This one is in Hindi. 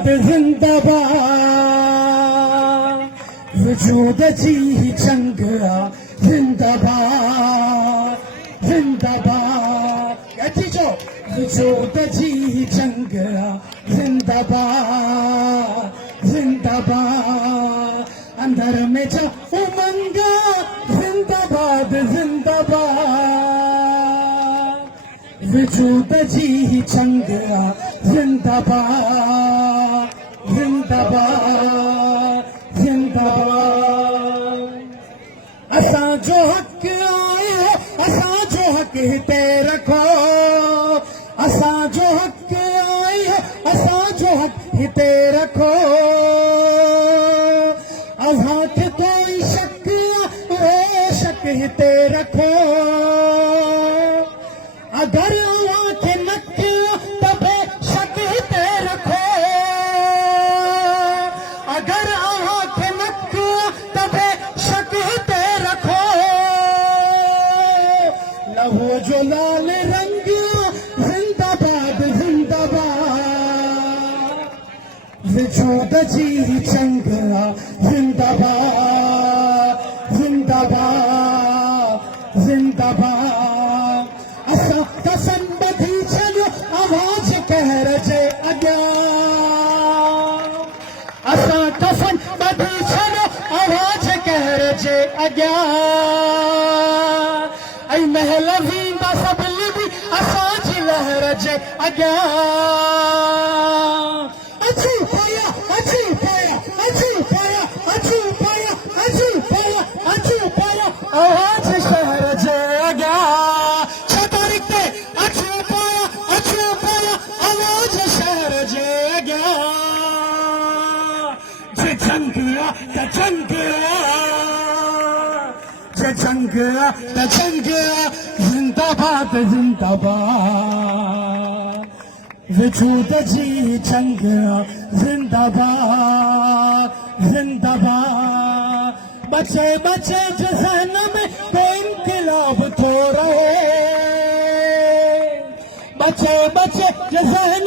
जिंदाबाद जिंदाबाद वजूद जी जंग जिंदाबाद जिंदाबाद कहती जो वजूद जी जंग जिंदाबाद जिंदाबाद अंदर में जो उमंगा जिंदाबाद जिंदाबाद वजूद जी जंग जिंदाबाद जिंदाबाद जिंदाबाद असा जो हक आए हो असा जो हक हिते रखो असा जो हक आए हो असा जो हक हिते रखो असा थे कोई शक रो शक हिते रखो अगर आंखें नक तबे शक हिते रखो अगर आंखें नक तबे शक हिते रखो लहू जो लाल रंग जिंदाबाद जिंदाबाद वजूद जी जंग जिंदाबाद जिंदाबाद जिंदाबाद असा कसम बधी छो आवाज कह रजे अॻियां असा कसम बधी छो आवाज कह रजे अॻियां ऐं महल वींदा सभु लिबी असांजी लहर जे अॻियां अचूं पिया अचूं पिया अचूं पिया अचूं पिया अचूं पिया अचूं पिया आवाज शहर जे अॻियां छो तारीख़ ते अचूं पिया आवाज शहर जे अॻियां जे जंग त जंग जे जंग त जंग जिंदाबाद जिंदाबाद वजूद जी जंग जिंदाबाद जिंदाबाद बचे बचे जो ज़हन में तो इनकलाब थो रहे बचे बचे जो ज़हन